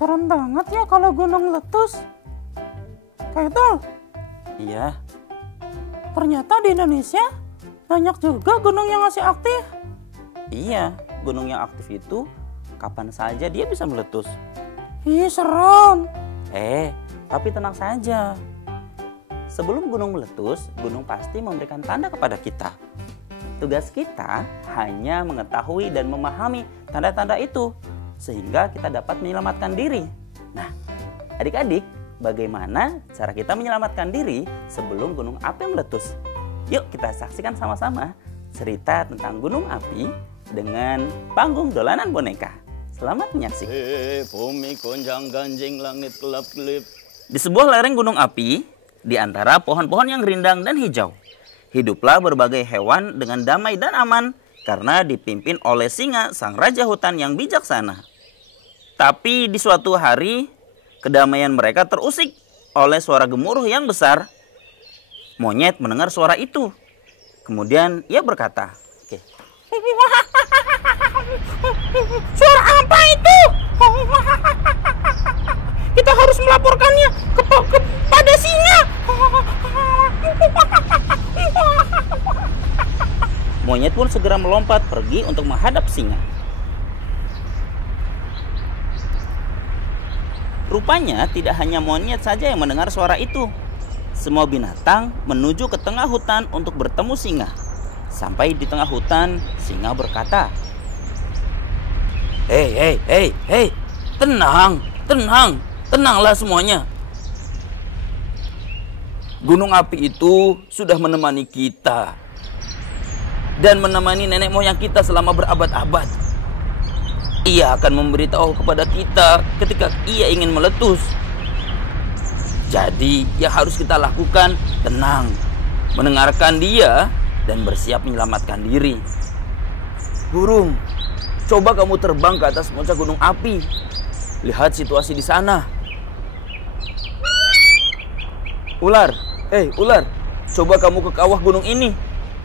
Serem banget ya kalau gunung meletus. Kaidul, Iya, ternyata di Indonesia banyak juga gunung yang masih aktif. iya, gunung yang aktif itu kapan saja dia bisa meletus. Ih, serem. Tapi tenang saja. Sebelum gunung meletus, gunung pasti memberikan tanda kepada kita. Tugas kita hanya mengetahui dan memahami tanda-tanda itu, sehingga kita dapat menyelamatkan diri. Nah, adik-adik, bagaimana cara kita menyelamatkan diri sebelum gunung api meletus? Yuk kita saksikan sama-sama cerita tentang gunung api dengan panggung dolanan boneka. Selamat menyaksikan. Bumi gonjang ganjing, langit gelap-gelip. Di sebuah lereng gunung api, di antara pohon-pohon yang rindang dan hijau, hiduplah berbagai hewan dengan damai dan aman karena dipimpin oleh singa, sang raja hutan yang bijaksana. Tapi di suatu hari, kedamaian mereka terusik oleh suara gemuruh yang besar. Monyet mendengar suara itu. Kemudian ia berkata, Suara apa itu? Kita harus melaporkannya kepada singa. Monyet pun segera melompat pergi untuk menghadap singa. Rupanya tidak hanya monyet saja yang mendengar suara itu. Semua binatang menuju ke tengah hutan untuk bertemu singa. Sampai di tengah hutan, singa berkata, Hei, tenanglah semuanya. Gunung api itu sudah menemani kita dan menemani nenek moyang kita selama berabad-abad. Ia akan memberitahu kepada kita ketika ia ingin meletus. Jadi yang harus kita lakukan tenang, mendengarkan dia dan bersiap menyelamatkan diri. Burung, coba kamu terbang ke atas puncak gunung api. Lihat situasi di sana. Ular, coba kamu ke kawah gunung ini.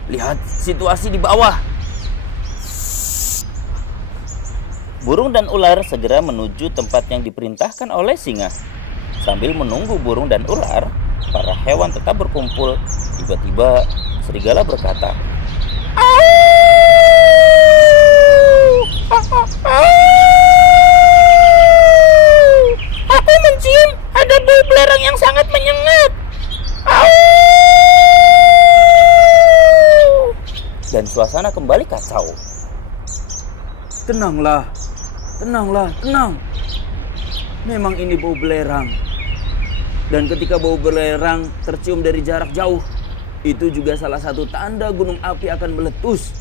Lihat situasi di bawah. Burung dan ular segera menuju tempat yang diperintahkan oleh singa. Sambil menunggu burung dan ular, para hewan tetap berkumpul. Tiba-tiba serigala berkata, Aku mencium ada bau belerang yang sangat menyengat. dan suasana kembali kacau. Tenang. Memang ini bau belerang. Dan ketika bau belerang tercium dari jarak jauh, itu juga salah satu tanda gunung api akan meletus.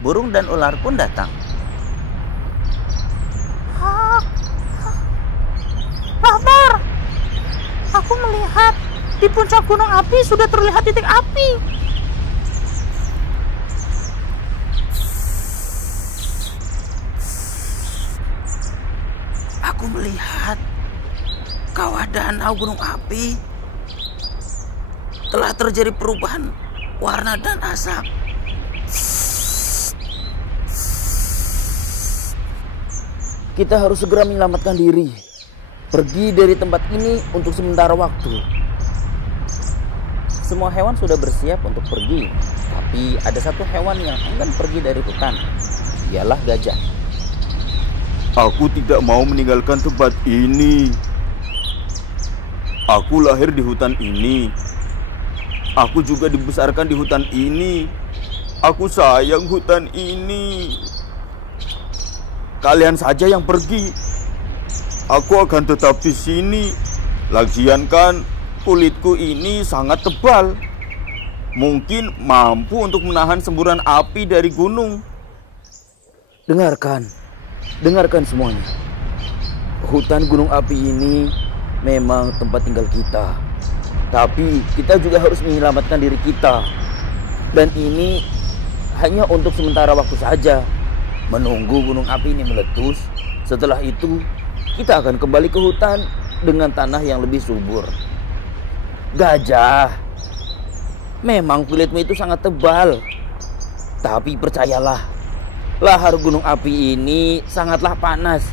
Burung dan ular pun datang. Lapar. Aku melihat di puncak gunung api sudah terlihat titik api. Aku melihat kawah danau gunung api telah terjadi perubahan warna dan asap. Kita harus segera menyelamatkan diri. Pergi dari tempat ini untuk sementara waktu. Semua hewan sudah bersiap untuk pergi. Tapi ada satu hewan yang enggan pergi dari hutan. Ialah gajah. Aku tidak mau meninggalkan tempat ini. Aku lahir di hutan ini. Aku juga dibesarkan di hutan ini. Aku sayang hutan ini. Kalian saja yang pergi. Aku akan tetap di sini. Lagian kan kulitku ini sangat tebal. Mungkin mampu untuk menahan semburan api dari gunung. Dengarkan semuanya. Hutan gunung api ini memang tempat tinggal kita. Tapi kita juga harus menyelamatkan diri kita. Dan ini hanya untuk sementara waktu saja. Menunggu gunung api ini meletus. Setelah itu kita akan kembali ke hutan dengan tanah yang lebih subur. Gajah, memang kulitmu itu sangat tebal. Tapi percayalah, Lahar gunung api ini sangatlah panas.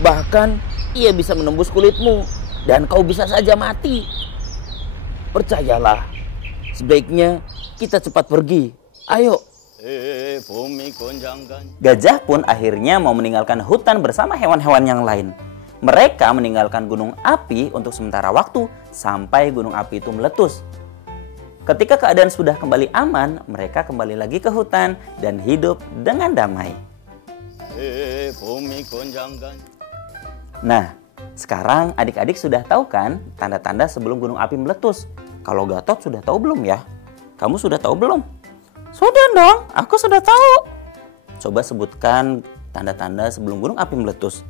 Bahkan ia bisa menembus kulitmu dan kau bisa saja mati. Percayalah, sebaiknya kita cepat pergi. Ayo. Gajah pun akhirnya mau meninggalkan hutan bersama hewan-hewan yang lain. Mereka meninggalkan gunung api untuk sementara waktu sampai gunung api itu meletus. Ketika keadaan sudah kembali aman, mereka kembali lagi ke hutan dan hidup dengan damai. Nah, sekarang adik-adik sudah tahu kan tanda-tanda sebelum gunung api meletus? Kalau Gatot sudah tahu belum ya? Kamu sudah tahu belum? Sudah dong, aku sudah tahu. Coba sebutkan tanda-tanda sebelum gunung api meletus.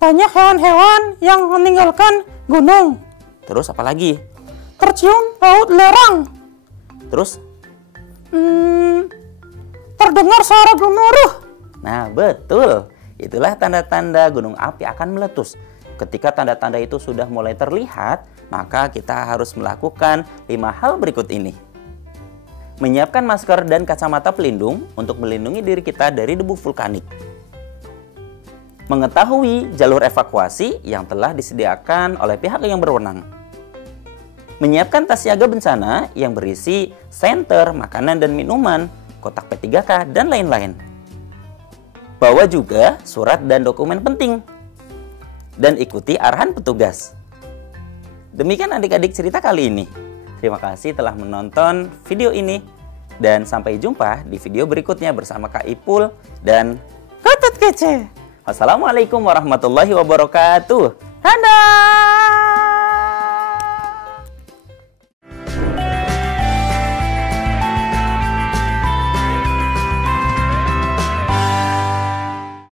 Banyak hewan-hewan yang meninggalkan gunung. Terus apa lagi? Tercium bau lerang. Terus? Terdengar suara gemuruh. Nah, betul. Itulah tanda-tanda gunung api akan meletus. Ketika tanda-tanda itu sudah mulai terlihat, maka kita harus melakukan 5 hal berikut ini. Menyiapkan masker dan kacamata pelindung untuk melindungi diri kita dari debu vulkanik. Mengetahui jalur evakuasi yang telah disediakan oleh pihak yang berwenang. Menyiapkan tas siaga bencana yang berisi senter, makanan dan minuman, kotak P3K, dan lain-lain. Bawa juga surat dan dokumen penting. Dan ikuti arahan petugas. Demikian adik-adik cerita kali ini. Terima kasih telah menonton video ini. Dan sampai jumpa di video berikutnya bersama Kak Ipul dan Gatot Kece. Wassalamualaikum warahmatullahi wabarakatuh. Dadah.